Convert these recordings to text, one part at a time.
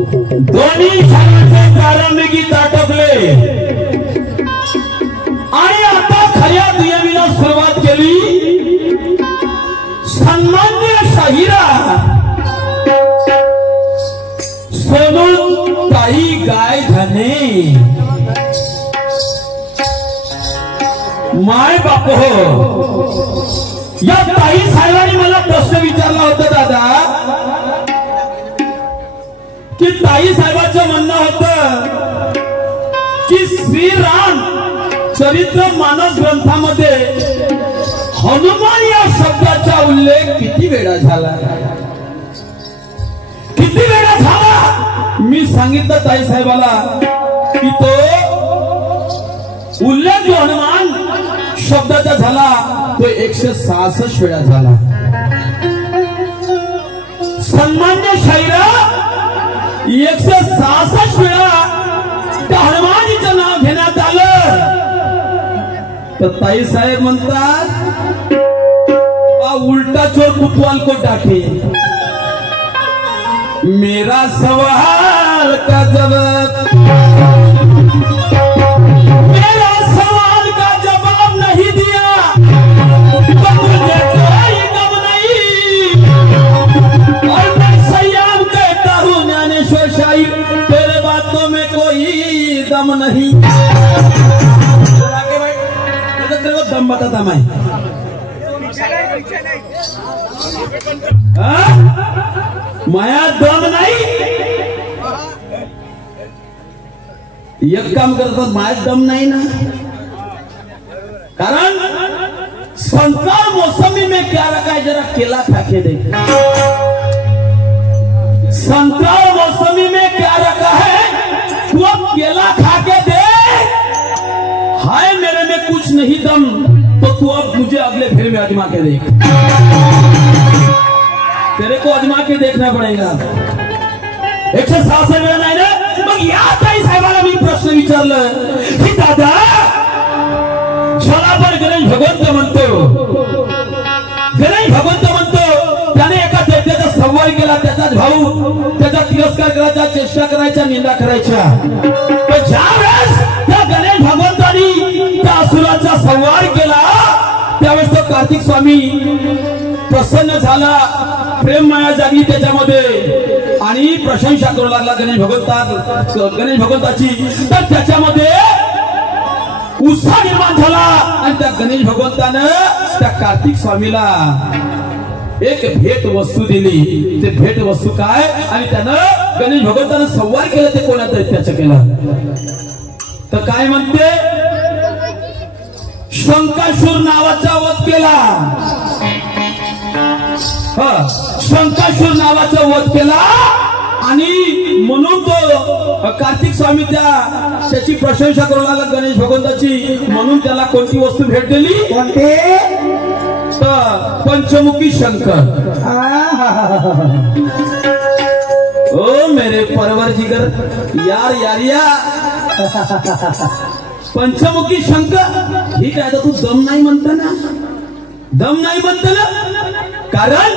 दोन्ही शाळांचे प्रारंभी गीत आटोपले आणि आता खऱ्या दुय्यमीला सुरुवात केली। सन्मान्य शाहिरा सोनू ताई गाय धने माय बाप हो। या ताई साहेबांनी मला प्रश्न विचारला होता दादा की ताई साहेबांचं म्हणणं होतं की श्रीराम चरित्र मानस ग्रंथामध्ये हनुमान या शब्दाचा उल्लेख किती वेळा झाला, किती वेळा झाला। मी सांगितलं ताई साहेबाला की तो उल्लेख जो हनुमान शब्दाचा झाला तो 166 वेळा झाला। सन्मान्य शाहिरा 166 वेळा त्या हनुमानीचं नाव घेण्यात आलं। तर ताई साहेब म्हणतात उल्टा चोर कुतवाल को डाके। मेरा सवाल का जवाब नहीं दिया तो मुझे कोई गम नहीं। और मैं सयाम कहता हूँ ज्ञानेश्वर शायर तेरे बातों में कोई दम नहीं। तेरे को दम बताता मैं माया दम नहीं। एक काम करतात माया दम नाही ना, कारण संसार मौसमी में क्या रखा है जरा केला खा के देख। संसार मौसमी में क्या रखा है तू अब केला खा के देख। हाय मेरे में कुछ नहीं दम तो तू अब मुझे अगले फिर में आजमा के देख। तेरे को आजमा के देखना पड़ेगा। 166 वेळा नाही ना। मग या ताई साहेबाला मी प्रश्न विचारलं की दादा पण गणेश भगवंत म्हणतो, गणेश भगवंत म्हणतो त्याने एका दैत्याचा संवार केला, त्याचाच भाऊ त्याचा तिरस्कार करायचा, चेष्टा करायचा, निंदा करायच्या। पण ज्या वेळेस त्या गणेश भगवंतानी त्या असुराचा संवार केला त्यावेळेस तो कार्तिक स्वामी प्रसन्न झाला, प्रेम माया जागली त्याच्यामध्ये आणि प्रशंसा करू लागला गणेश भगवंताची। तर त्याच्यामध्ये उत्साह निर्माण झाला आणि त्या गणेश भगवंतानं त्या कार्तिक स्वामीला एक भेट वस्तू दिली। ते भेट वस्तू काय आणि त्यानं गणेश भगवंतानं संवार केला ते कोणाचं दैत्याचं केलं तर काय म्हणते शंकासूर नावाचा वध केला। शंकासूर नावाचा वध केला आणि म्हणून तो कार्तिक स्वामी त्याची प्रशंसा करू लागला गणेश भगवंताची। म्हणून त्याला कोणती वस्तू भेट दिली कोणते तर पंचमुखी शंकर। ओ मेरे परवरदिगार यार यार या पंचमुखी शंकर ठीक आहे। तर तू दम नाही म्हणता ना, दम नाही म्हणता ना, कारण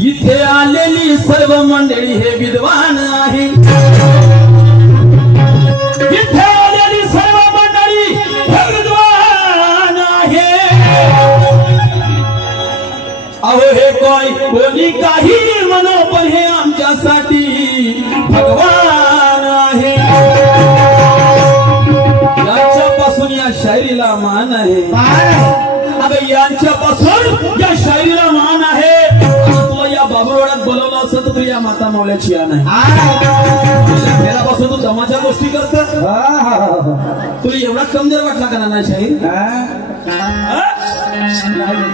इथे आलेली सर्व मंडळी हे विद्वान आहे। इथे आलेली सर्व मंडळी हे विद्वान आहे। अहो हे कोणी काही म्हणो पण हे आमच्यासाठी भगवान आहे। यांच्यापासून या शायरीला मान आहे, अगं यांच्यापासून या शायरीला मान आहे। तुला या बाबूवाड्यात बोलवलं असं तर तू या माता मावल्याची या नाही घरापासून तू दमाच्या गोष्टी करत। तुला एवढा कमजोर वाटला का ना शाहीर?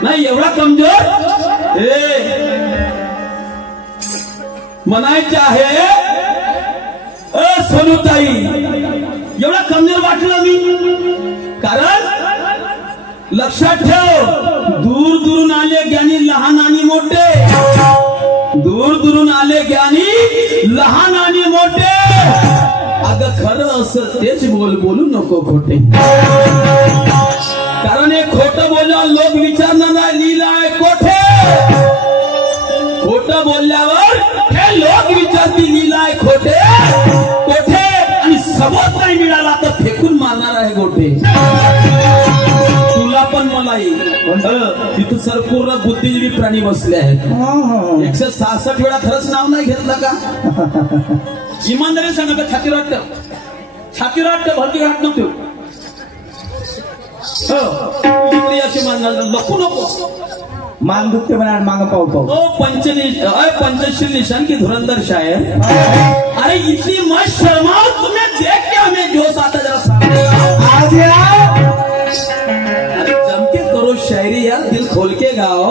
नाही एवढा कमजोर म्हणायचे आहे सोनूताई एवढा कमजोर वाटला मी, कारण लक्षात ठेव दूर दूरून आले ज्ञानी लहान आणि मोठे, दूर दूरून आले ज्ञानी लहान आणि मोठे। अगं खरं असं तेच बोलू नको खोटे, कारण हे खोटं बोलल्यावर लोक विचारणार नाही लिहिलाय कोठे। खोटं बोलल्यावर हे लोक विचारतील लिहिलाय खोटे। तिथं संपूर्ण बुद्धिजीवी प्राणी बसले आहेत. 166 वेळा खरंच नाव नाही घेतलं का? इमानदारी सांगा, छातीराट भरती घाट नव्हते. अशी मानणार नको नको मान दुखते म्हणा मांग पाऊ पाऊ. पंचशील निशान की धुरंधर शायर. अरे इतनी मत शर्माओ, तुम्हें देख के हमें जोश आता जरा सामने अरे जम के करो शायरी यार, दिल खोल के गाओ.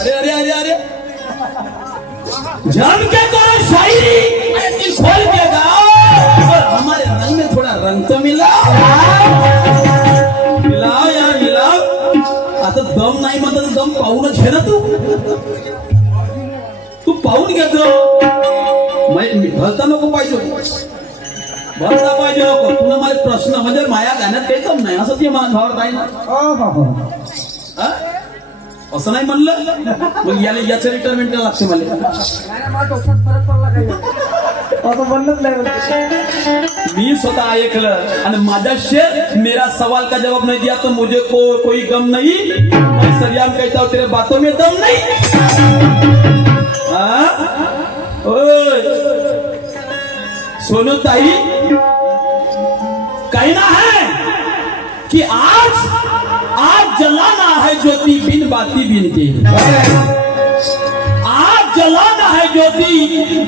अरे अरे अरे अरे जम के करो शायरी, दिल खोल के गाओ. और हमारे रंग में थोड़ा रंग तो मिलाओ यार, मिलाओ. आता दम नाही म्हणतात, दम पाहूनच घे ना तू पाहून घेतो. भरता नको पाहिजे, भरता पाहिजे नको. तुला मला प्रश्न म्हणजे माया गाण्यात काही दम नाही असं ते माझ्या भावावर राहील. असं नाही म्हणलं मग याचं रिटायरमेंट लागते मला. मी स्वतः ऐकलं आणि माझा शेर, मेरा सवाल का जवाब नहीं दिया तो मुझे कोई गम नहीं. मैं सरियाम कहता हूं तेरे बातों में दम नहीं. सोनू ताई, कहना है कि आज जलाना है ज्योति बिन बाती बिन के. आज जलाना है ज्योति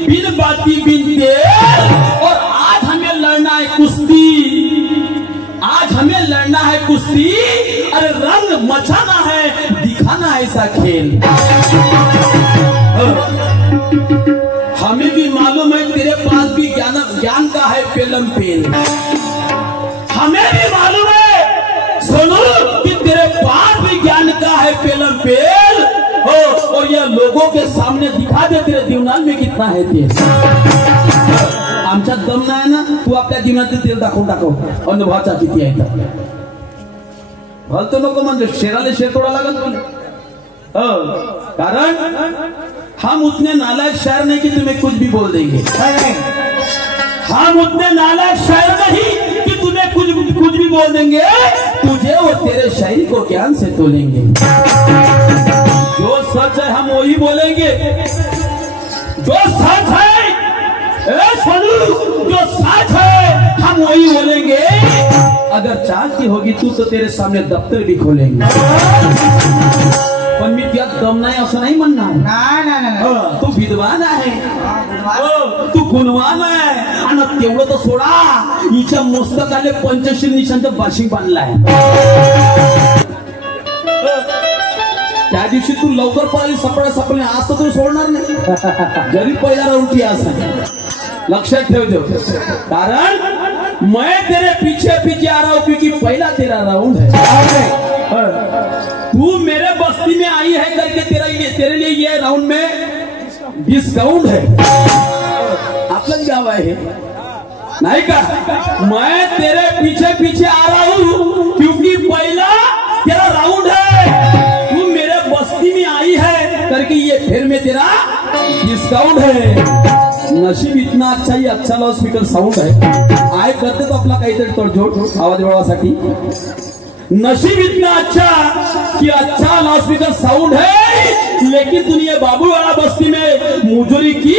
बिन बाती बिन के. और आज हमें लड़ना है कुश्ती, आज हमें लड़ना है कुश्ती. अरे रंग मचाना है, दिखाना ऐसा खेल. हमें भी मालूम है तेरे पास भी ज्ञान का है पेलम पेल. हमें भी मालूम है सुनो कि तेरे पास भी ज्ञान का है पेलम पेल. और यह लोगों के सामने दिखा दे तेरे जीवनात में कितना है तेल. आमच्यात दम नाही ना, तू आपल्या जीवनातील तेल दाखव अनुभवाचा किती आहे. भलतो नको म्हणजे शेराले शेर तोडा लागत. कारण हम उतने नालायक शायर नहीं कि तुम्हें कुछ भी बोल देंगे. हम उतने नालायक शायर नहीं कि तुम्हें कुछ भी बोल देंगे. तुझे और तेरे शायरी को ज्ञान से तोलेंगे. जो सच है हम वही बोलेंगे. जो सच है जो सच है हम वही बोलेंगे. अगर चाहती होगी तू तो तेरे सामने दफ्तर भी खोलेंगे. पण मी त्यात दम नाही असं नाही म्हणणार. तू विद्वान आहे, तू गुणवान आहे. आणि तेवढं तर सोडा, हिच्या मस्तकाले पंचशील निशांचं बाशिंग बांधलाय. त्या दिवशी तू लवकर पळाली, सापडले. आज तर तू सोडणार नाही जरी पहिला राऊंड असं. लक्षात ठेव. कारण मैं तेरे पीछे आ रहा हूं क्योंकि पहला तेरा राउंड है. तू मेरे बस्ती में आई है करके तेरे लिए ये राउंड में डिस्काउंट है. आपलं गाव आहे नाही का. मैं तेरे पीछे आ रहा हूं क्योंकि पहला तेरा राउंड है. तू मेरे बस्ती में आई है करके ये फिर में तेरा डिस्काउंट है. नशीब इतना अच्छा ही अच्छा लाउड स्पीकर साउंड है. आय करते तो आपला काहीतरी तडजोड आवाज वाढवासाठी. नसीब इतना अच्छा कि अच्छा लाउड स्पीकर साउंड है. लेकिन तूने ये बाबू वाला बस्ती में मुजरी की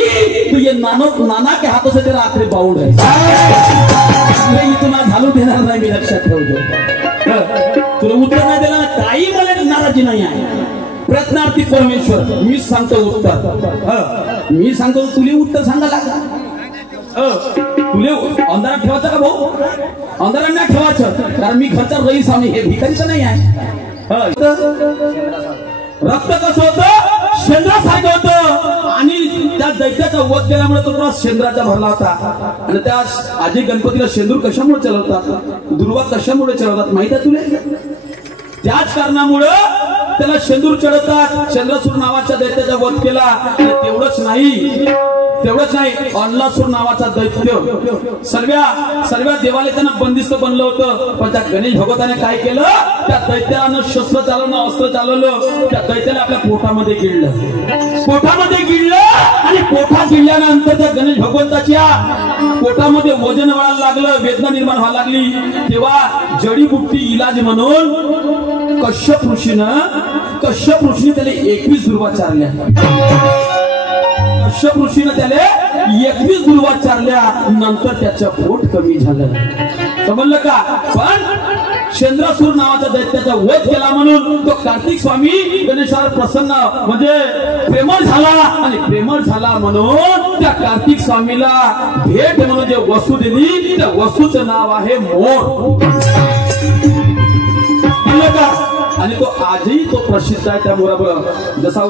तो ये नाना के हाथों से तेरा आखिरी बाउंड है. इतना झालू देणार नाही मी, लक्षात ठेवतो. तुला उत्तर नाही देणार काही मला नाराजी नाही आहे. प्रयत्नार्थी परमेश्वर मी सांगतो उत्तर. मी सांगतो तुले उत्तर सांगा लागा. तुले अंधारात ठेवायचं का भाऊ? अंधारात नाही ठेवायचं, कारण मी खर्चा रईस आम्ही हे भिकारीचं नाही आहे. रक्त कसं होतं? शेंद्रासारखं होतं. आणि त्या दैत्याचा वध केल्यामुळे तो त्रास शेंद्राचा भरला होता. आणि त्या आजी गणपतीला शेंदूर कशामुळे चढवतात, दुर्वा कशामुळे चढवतात माहित आहे तुले? त्याच कारणामुळं त्याला शेंदूर चढवतात. चंद्रसूर नावाच्या दैत्याचा वध केला. तेवढंच नाही अन्नासूर नावाचा दैत्य सर्व देवालय त्यांना बंदिस्त बनलं होतं. पण त्या गणेश भगवताने काय केलं? त्या दैत्यानं शस्त्र चालवलं, अस्त्र चालवलं. त्या दैत्याला आपल्या पोटामध्ये गिळलं आणि पोटात गिळल्यानंतर त्या गणेश भगवंताच्या पोटामध्ये वजन वाढायला लागलं, वेदना निर्माण व्हायला लागली. तेव्हा जडीबुट्टी इलाज म्हणून कश्यप ऋषीने त्याला 21 दुर्वा चारल्या. कश्यप ऋषीने त्याला 21 दुर्वा चारल्या. नंतर त्याचं पोट कमी झालं. समजलं का? पण चंद्रासूर नावाचा दैत्याचा वध केला म्हणून तो कार्तिक स्वामी गणेशावर प्रसन्न म्हणजे प्रेमळ झाला. आणि प्रेमळ झाला म्हणून त्या कार्तिक स्वामीला भेट म्हणून जे वस्तू दिली त्या वस्तूचं नाव आहे मोर. आणि तो आजही तो प्रसिद्ध आहे. त्या मोराबरोबर जसा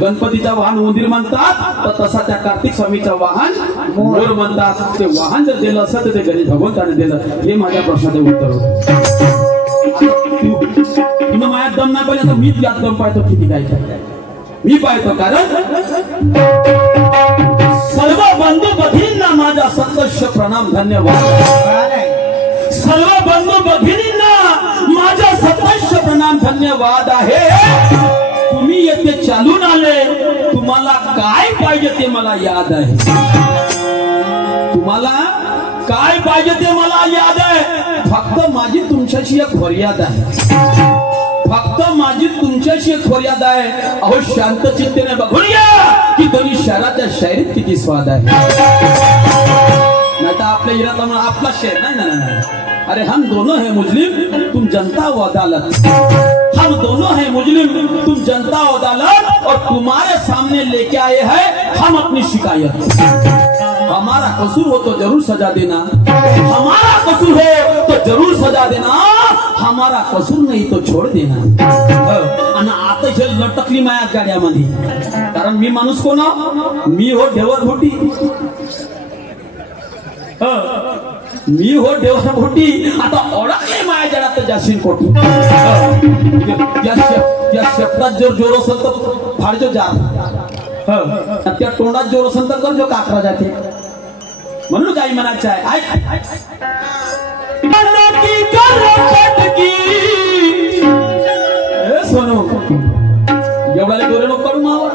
गणपतीचा वाहन उंदीर म्हणतात तर तसा त्या कार्तिक स्वामीचा वाहन मोर म्हणतात. ते वाहन जर दिलं असं तर ते गणेश भगवंताने दिलं. हे माझ्या प्रश्नाचं उत्तर होतं. तुला माझ्यात दम नाही पाहिजे, आता मी त्यात दम पाहतो. किती काय मी पाहतो. कारण सर्व बंधू भगिनींना माझा सतश प्रणाम धन्यवाद. सर्व बंधू भगिनींना माझा सतश प्रणाम धन्यवाद आहे. तुम्ही येथे चालून आले. तुम्हाला काय पाहिजे ते मला याद आहे. तुम्हाला काय पाहिजे ते मला याद आहे. फक्त माझी तुमच्याशी एक फरियाद आहे. फक्त माझी तुमच्याशी एक फरियाद आहे. अहो शांत चित्तेने बघूया की दोन्ही शहराच्या शायरीत किती स्वाद आहे. नहीं तो आपले इरादा में आपला शेर नहीं ना. अरे हम दोनों हैं मुस्लिम, तुम जनता व अदालत. हम दोनों हैं मुस्लिम, तुम जनता व अदालत. और तुम्हारे सामने लेके आए हैं हम अपनी शिकायत. हमारा कसूर हो तो जरूर सजा देना. हमारा कसूर हो तो जरूर सजा देना. हमारा कसूर नहीं तो छोड़ देना. आणि आता हे लटकली माया गाड्यामध्ये. कारण मी माणूस कोण? मी हो ढेवर भोटी. मी हो ढेवर भोटी. आता ओळखले माया जडात जाशील कोटी. त्या शब्दात जोर जोर असेल तर फाडजो जा. त्या तोंडात जोर असेल तर करजो काकरा जाते. म्हणून काही म्हणायचं आहे. सोनू एवढ्याला दोरे नको करू मावा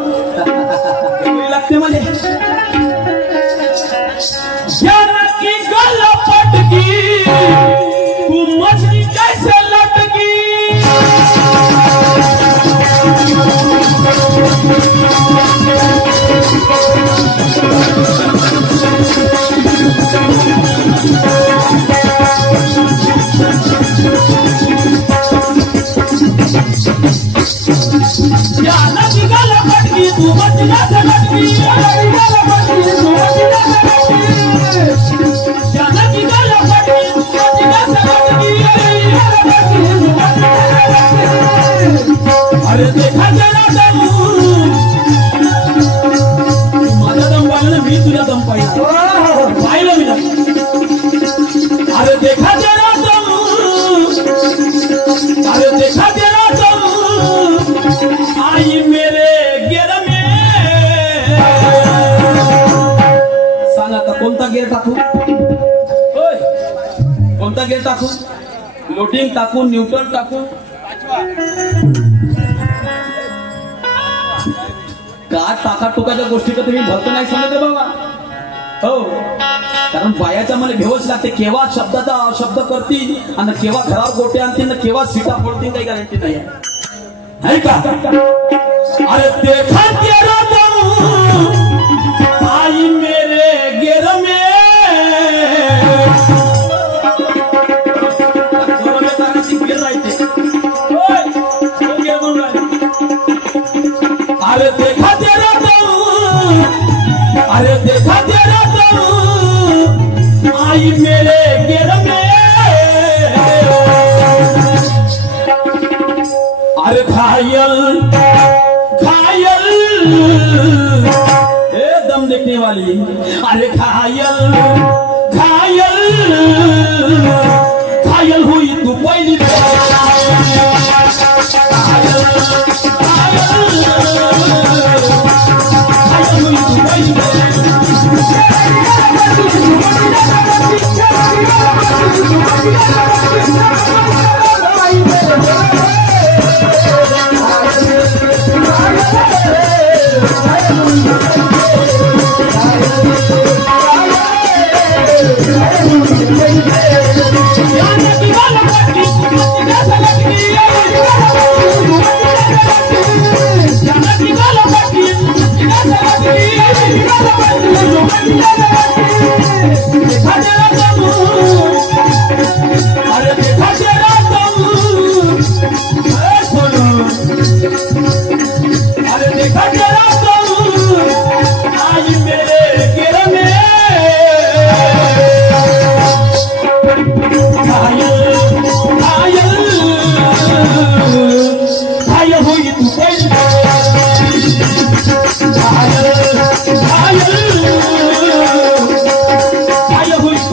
लागते मला. की गल पटकी तू मछली कैसे लटकी. जाना की गल पटकी तू मछली कैसे लटकी. अरे देखा जरा दम. माझा दम पाहिला मी तुझा दम पाहिलं मी. अरे देखा जरा दम. अरे देखा जरा दम. आई मेरे गेर में. सांग आता कोणता गेर टाकू. कोणता गेर टाकू. लोडिंग टाकू न्यूट्रल टाकू. का टाका टोकाच्या गोष्टी तर तुम्ही भरत नाही सांगत बाबा. हो कारण बायाच्या मला भेवच लागते. केव्हा शब्दाचा अशब्द करतील आणि केव्हा घरावर गोटे आणतील केव्हा सीटा फोडतील काही गॅरंटी नाही आहे का. अरे देखा तेरा दम आई मेरे गेर में. अरे देखा तेरा दम. अरे देखा तेरा दम आई मेरे गेर में. अरे घायल घायल दम देखने वाली. अरे घायल घायल घायल हुई तू पहली. Yeah. अरे देखा तेरा दम, सुनो, अरे देखा तेरा दम आज मेरे गिर में घायल घायल घायल हुई तू घायल घायल घायल हुई तू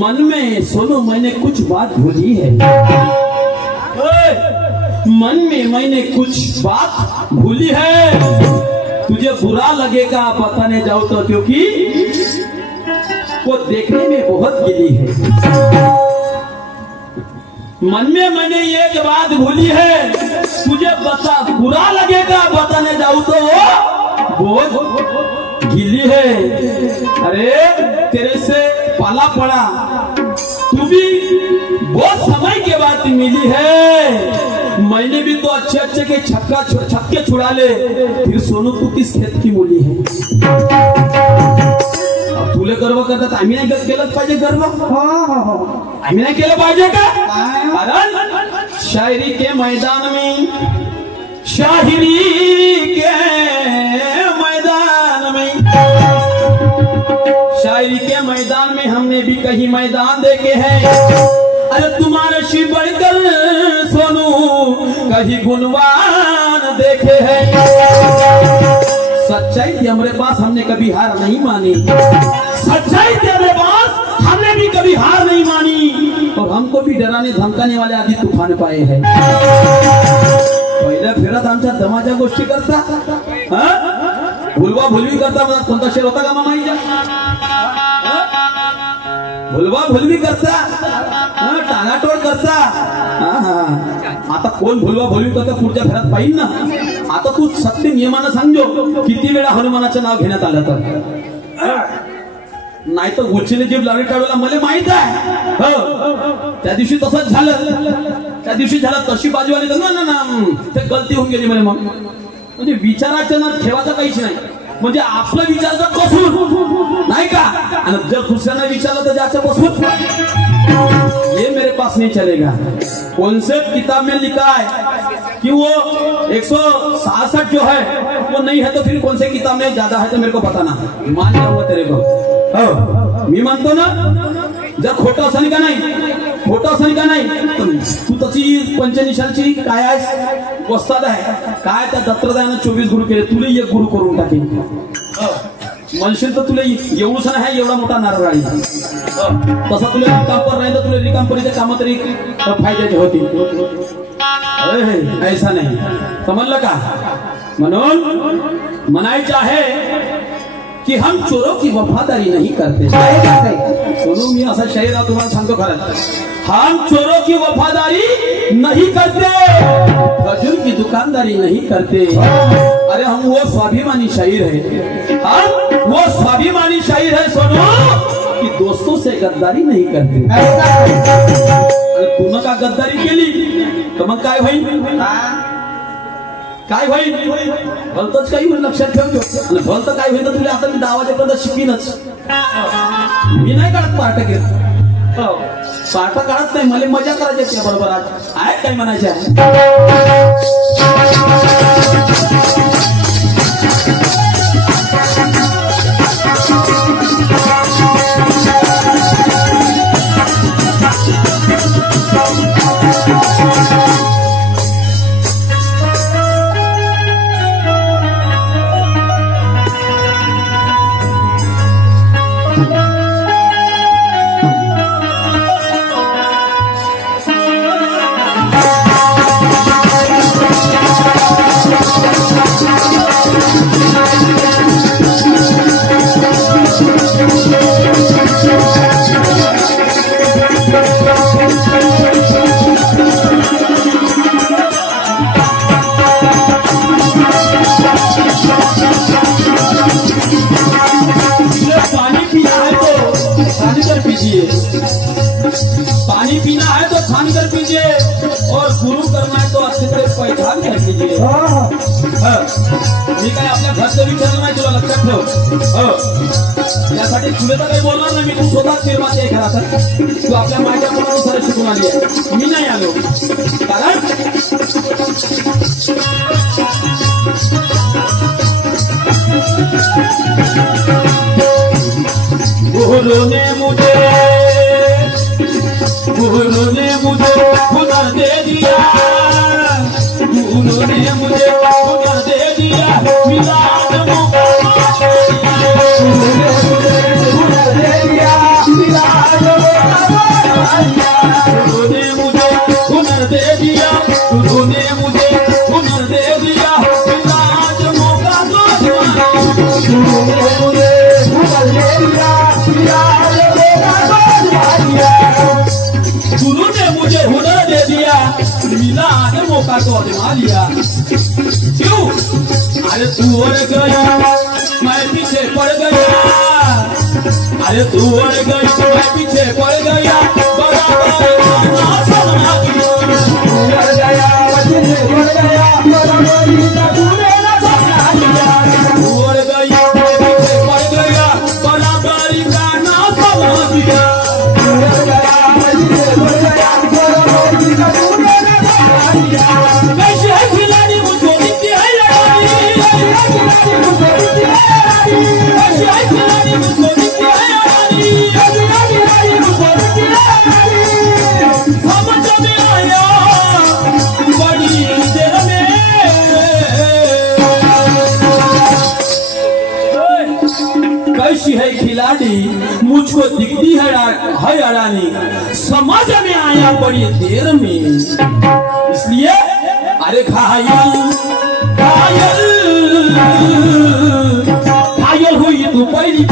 मन में सुनो मैंने कुछ बात भूली है, मन में मैंने कुछ बात भूली है, तुझे बुरा लगेगा बताने जाओ तो, क्योंकि वो देखने में बहुत गिली है। मन में मैंने एक बात भूली है, तुझे बुरा लगेगा बताने जाऊं तो वो बहुत गिली है। अरे तेरे से पाला पड़ा, तू भी बहुत समय के बाद मिली है, मैंने भी तो अच्छे अच्छे के छक्के छुड़ा ले, फिर सोनू तू किस खेत की मूली है? तुले गर्व करतात, आम्ही नाही केलंच पाहिजे गर्व, आम्ही नाही केलं पाहिजे का? कारण शायरी के मैदान में, शायरी के मैदान में, शायरी के मैदान में हमने भी कहीं मैदान देखे हैं। अरे तुम्हारे शी बढ़कर सोनू कहीं गुणवान देखे हैं। सच्चाई थी हमारे पास, हमने कभी हार नहीं मानी, सच्चाई थी हमारे पास, हमने भी कभी हार नहीं मानी, और हमको भी डराने धमकाने वाले आदि तूफान पाए हैं। पहिल्या फेरात आमच्या दमाच्या गोष्टी करता, भुलवा भुलवी करता, मला कोणता शेर होता का मामाईचा? भुलवा भुलवी करता, टांगाटोळ करता। आता कोण भुलवा भुलवी करता पुढच्या फेरात पाहिजे ना। आता तू सत्य नियमानं सांगजो, किती वेळा हनुमानाचं नाव घेण्यात आलं तर, नाही तर गुच्छीने जीभ लावली काढूला मला माहित आहे। हो त्या दिवशी तसंच झालं, त्या दिवशी झालं, तशी बाजू आली तर ना ते गलती होऊन गेली म्हणे। मग म्हणजे विचाराचं ना ठेवायचं काहीच नाही, म्हणजे आपलं विचाराचं कसूर नाही का? आणि जर दुसऱ्यांना विचारलं तर ज्याचं कसूर, ये मेरे पास नहीं चलेगा। कॉन्सेप्ट किताब में लिखा है कि वो 166 जो है वो नहीं है, तो फिर कौन से किताब में ज्यादा है तो मेरे को बताना, मान जाऊंगा तेरे को। मी मानतो ना, जर खोटं असं का नाही, खोटं असं का नाही, तू तशी पंचनिशांची काय आहेस, वस्ताद आहे काय? त्या दत्तदायानं 24 गुरु केले, तुला एक गुरु करून टाकेल म्हणशील तर तुला एवढंच नाही, एवढा मोठा नारळ आहे तसा तुला रिकामपर नाही तर तुला रिकामपरीच्या कामात तरी फायद्याचे होतील। ऐसा नाही, समजलं का? म्हणून म्हणायचं आहे कि हम चोरों की वफादारी नहीं करते। सुनो मी असा शायर तुम्हाला सांगतो खरं, हम चोरों की वफादारी नहीं करते, खजूर की दुकानदारी नहीं करते। अरे हम वो स्वाभिमानी शायर है, हम वो स्वाभिमानी शायर है सोनो, कि दोस्तों से गद्दारी नहीं करते। अरे तू का गद्दारी केली तर मग काय होईल? काय होईल? भलतच काही होईल, लक्षात ठेवतो। आणि भलत काय होईल तर तुला आता मी 10 वाजेपर्यंत शिकीनच, मी नाही काढत पार्ट घेत, पार्ट काढत नाही, मला मजा करायची त्या बरोबर। आज आहे काय म्हणायचे आहे? पैठण घ्यायची हो हो मी काय आपल्या घरचं विचारलं नाही तुला लक्षात ठेव यासाठी तुला तर काही बोलणार नाही मी तू स्वतःच निर्माण आहे घरात तू आपल्या माझ्या मनानुसार शिकून आली आहे मी नाही आलो कारण गुरु ने मुझे हुनर दे दिया गुरु ने मुझे हुनर दे दिया मिलाद मुबारक गुरु ने मुझे हुनर दे दिया मिलाद मुबारक गुरु ने मुझे हुनर दे दिया गुरु ने मुझे हुनर दे दिया मिलाद मुबारक गुरु ने मुझे हुनर दे दिया गुरु ने मुझे हुनर दे दिया मिला है मौका तो अजमा लिया क्यों अरे तू और गया मैं पीछे पड़ गया अरे तू और गया मैं पीछे पड़ गया बराबर ना समझा तू और गया मैं पीछे पड़ गया बराबर तूने ना समझा लिया तू और गया मैं पीछे पड़ गया बराबर का ना समझा दिया कैसे है खिलाड़ी मुझको दिखती है कैसे है खिलाड़ी मुझको दिखती है समझ में आया बड़ी देर में कैसी है खिलाड़ी मुझको दिखती है अड़ानी समझ में आया बड़ी देर में इसलिए अरे घायल घायल घायल हुई तू पहली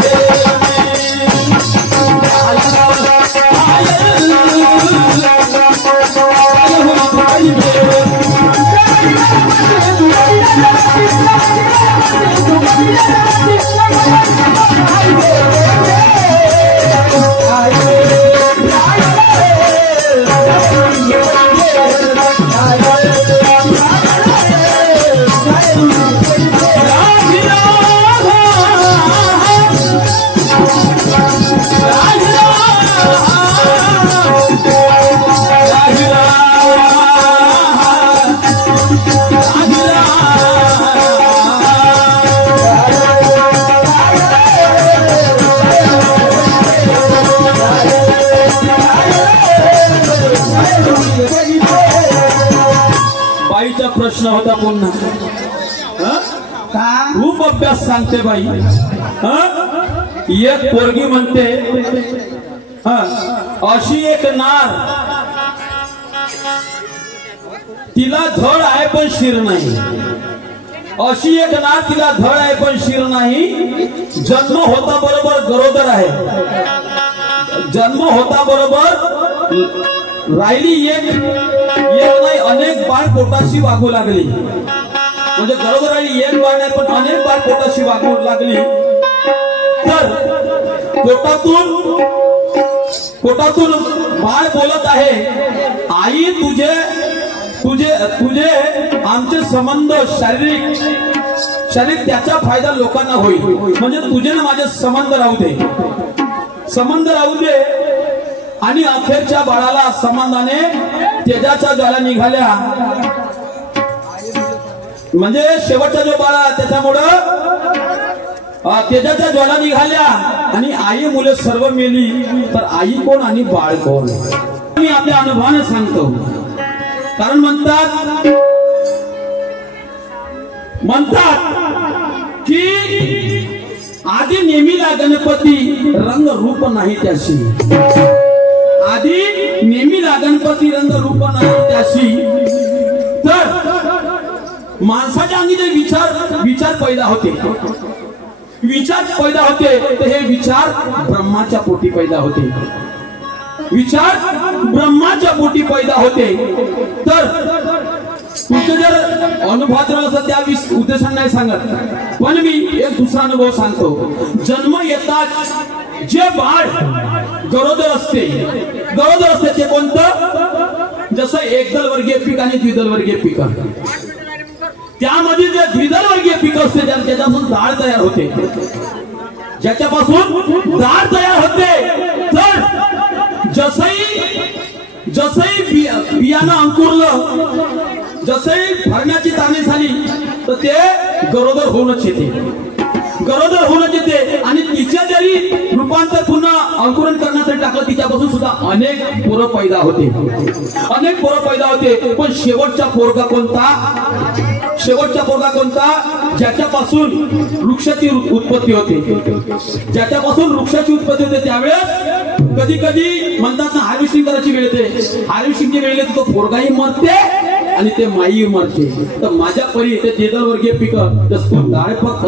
प्रश्न होता पुन्हा खूप अभ्यास सांगते बाई एक पोरगी म्हणते अशी एक नार तिला धड आहे पण शिर नाही अशी एक नार तिला धड आहे पण शिर नाही जन्म होता बरोबर गरोदर आहे जन्म होता बरोबर राहिली एक नाही अनेक बाळ पोटाशी वागू लागली म्हणजे गरोदर राहिली एक बाळ नाही पण अनेक बाळ पोटाशी वागू लागली तर पोटातून बाळ बोलत आहे आई तुझे तुझे तुझे आमचे संबंध शारीरिक त्याचा फायदा लोकांना होईल म्हणजे तुझे ना माझे संबंध राहू दे आणि अखेरच्या बाळाला संबंधाने तेजाच्या ज्वाला निघाल्या म्हणजे शेवटचा जो बाळा त्याच्यामुळं तेजाच्या ज्वाला निघाल्या आणि आई मुले सर्व मेली तर आई कोण आणि बाळ कोण मी आपल्या अनुभवाने सांगतो कारण म्हणतात की आधी नेहमीला गणपती रंग रूप नाही त्याशी आधी नेहमीला गणपती रंग रूप नाही त्याशी तर माणसाच्या अंगी जे विचार पैदा होते तर हे विचार ब्रह्माच्या पोटी पैदा होते विचार ब्रह्माच्या पोटी पैदा होते तर तुमचं जर अनुभवात असं त्या उद्देशाने नाही सांगत पण मी एक दुसरा अनुभव सांगतो जन्म येताच जे बाळ गरोदर असते ते कोणतं जसं एकदल वर्गीय पीक आणि द्विदल वर्गीय पीक, त्यामध्ये जे द्विदल वर्गीय पीक असते त्याच्यापासून डाळ तयार होते, ज्याच्यापासून डाळ तयार होते. तर जसही बियाणं अंकुरलं, जसही भरण्याची ताणी झाली तर ते गरोदर होऊनच येते आणि तिच्या जरी रूपांतर पुन्हा अंकुरण करण्यासाठी टाकलं तिच्यापासून सुद्धा अनेक पोरं पैदा होते. पण शेवटचा पोरगा कोणता? ज्याच्यापासून वृक्षाची उत्पत्ती होते. त्यावेळेस कधी कधी म्हणतात ना, हार्वेस्टिंग करायची वेळ येते. हार्वेस्टिंगची वेळ येते तो पोरगाही मरते आणि ते माई मरते. तर माझ्या परी ते द्विदल वर्गीय पीक,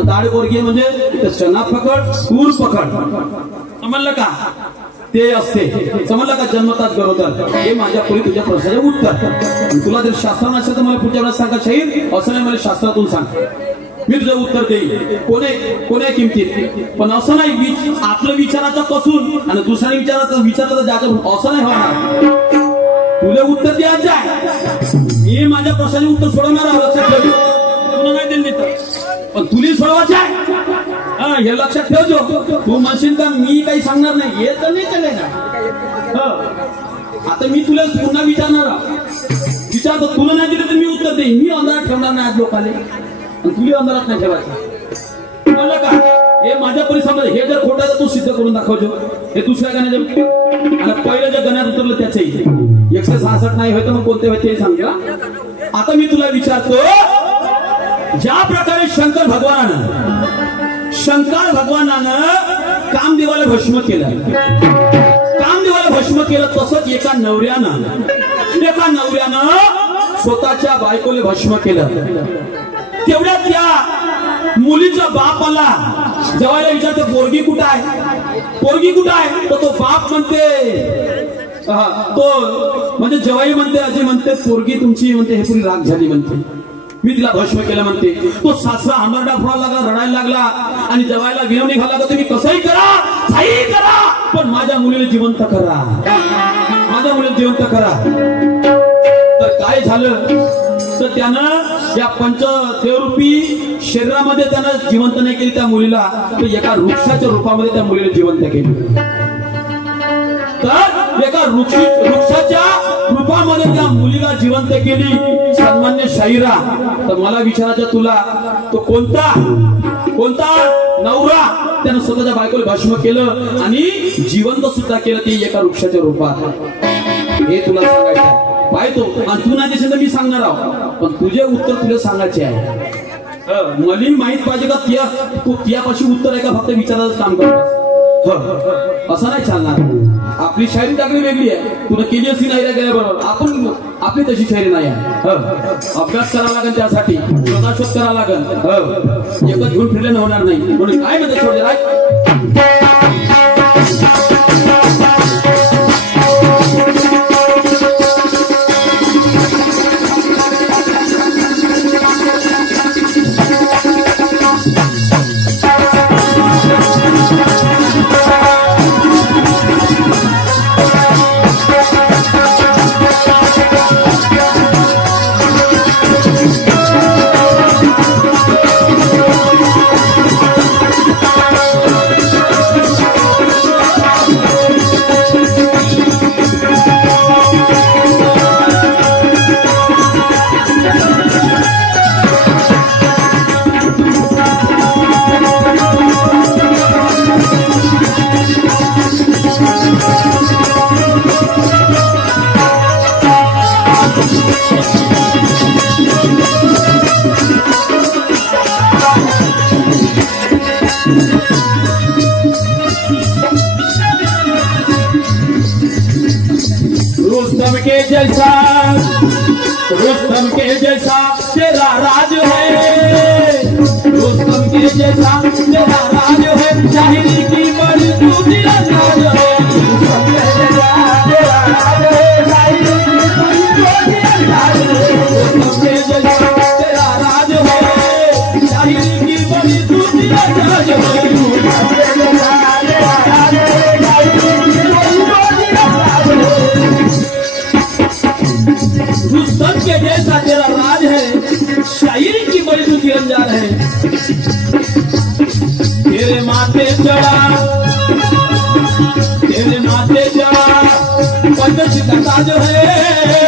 डाळ वर्गीय म्हणजे चना पकड, तूर पकड, समजलं का, ते असते. समजलं का, जन्मतात गरोदर. हे माझ्या परी तुझ्या प्रश्नाचे उत्तर. तुला जर शास्त्रात नसेल तर मला पुढच्या वेळेस सांगा शाहीर, असं नाही मला शास्त्रातून सांग, मी तुझं उत्तर देईल कोण्या किमतीत. पण असं नाही आपलं विचाराचं कसून आणि दुसऱ्या विचाराचं जायचं, असं नाही होणार. तुला उत्तर द्यायचं आहे, मी माझ्या प्रश्नाचे उत्तर सोडवणार आहे, लक्षात ठेव. तुला नाही दिली तर पण तुला सोडवायचं आहे, हे लक्षात ठेवतो. तू म्हणशील का मी काही सांगणार नाही, हे तर नाही चालेल ना. आता मी तुला पुन्हा विचारतो, तुला नाही दिलं तर मी उत्तर देईन. मी अंधारात ठेवणार नाही आज लोकांना, आणि तुला अंधारात नाही ठेवायचं, म्हणलं का. हे माझ्या परिसरात हे जर खोटं तर तू सिद्ध करून दाखवतो. हे दुसऱ्या गाण्याच्या आणि पहिलं जे गाण्यात उतरलं त्याचंही 166 नाही होतं, मग कोणते होते सांगा. आता मी तुला विचारतो, ज्या प्रकारे शंकर भगवानानं कामदेवाला भस्म केलं, तसंच एका नवऱ्यानं स्वतःच्या बायकोला भस्म केलं. तेवढ्या त्या मुलीचा बाप आला, जेवायला विचारतो पोरगी कुठं आहे, तर तो बाप म्हणते, तो म्हणजे जवाई म्हणते, अजय म्हणते पोरगी तुमची, म्हणते हे पुरी राग झाली, म्हणते मी तिला भस्म केलं, म्हणते. तो सासरा हंबरडा फोडायला लागला, रडायला लागला आणि जवायला विनवणी घाला लागला, तुम्ही कसंही करा पण माझ्या मुलीला जिवंत करा. तर काय झालं, तर त्यानं या पंचदेवरूपी शरीरामध्ये त्यानं जिवंत नाही केली त्या मुलीला, तर एका वृक्षाच्या रूपामध्ये त्या मुलीला जिवंत केली. तर एका वृक्षाच्या रूपामध्ये त्या मुलीला जिवंत केली. सन्मान्य शाहिरा, तर मला विचारायचं तुला, तो कोणता नवरा त्यानं स्वतःच्या बायकोला भस्म केलं आणि जिवंत सुद्धा केलं, ते एका वृक्षाच्या रूपात. हे तुला सांगायचं पाहिजे. आणि तू नाही दिसेल तर मी सांगणार आहोत, पण तुझे उत्तर तुला सांगायचे आहे. मला माहित पाहिजे का तू त्यापाशी उत्तर आहे का फक्त विचारायचं काम करतोस. असं नाही चालणार. आपली शायरी टाकली वेगळी आहे, तुला केली असती नाही गेल्याबरोबर. आपली तशी शायरी नाही आहे. अभ्यास करावा लागेल, त्यासाठी शोधाशोध करावा लागेल. एकच घेऊन फिरल्यानं होणार नाही. म्हणून काय म्हणते छोटे राय, रुस्तम के जैसा तेरा राज है, रुस्तम के जैसा तेरा राज है, शाहिरी की बड़ी दूधी अंदाज है, रुस्तम के जैसा तेरा राज है, शाहिरी की बड़ी दूधी अंदाज है, रुस्तम के जैसा तेरा राज है, शाहिरी की बड़ी दूधी अंदाज है, रुस्तम के जैसा तेरा राज है, शाहिरी की बड़ी दूधी अंदाज है। के जैसा तेरा राज है, शायरी की बड़ी तू किरंजार है। तेरे माथे चढ़ा पंच का ताज है,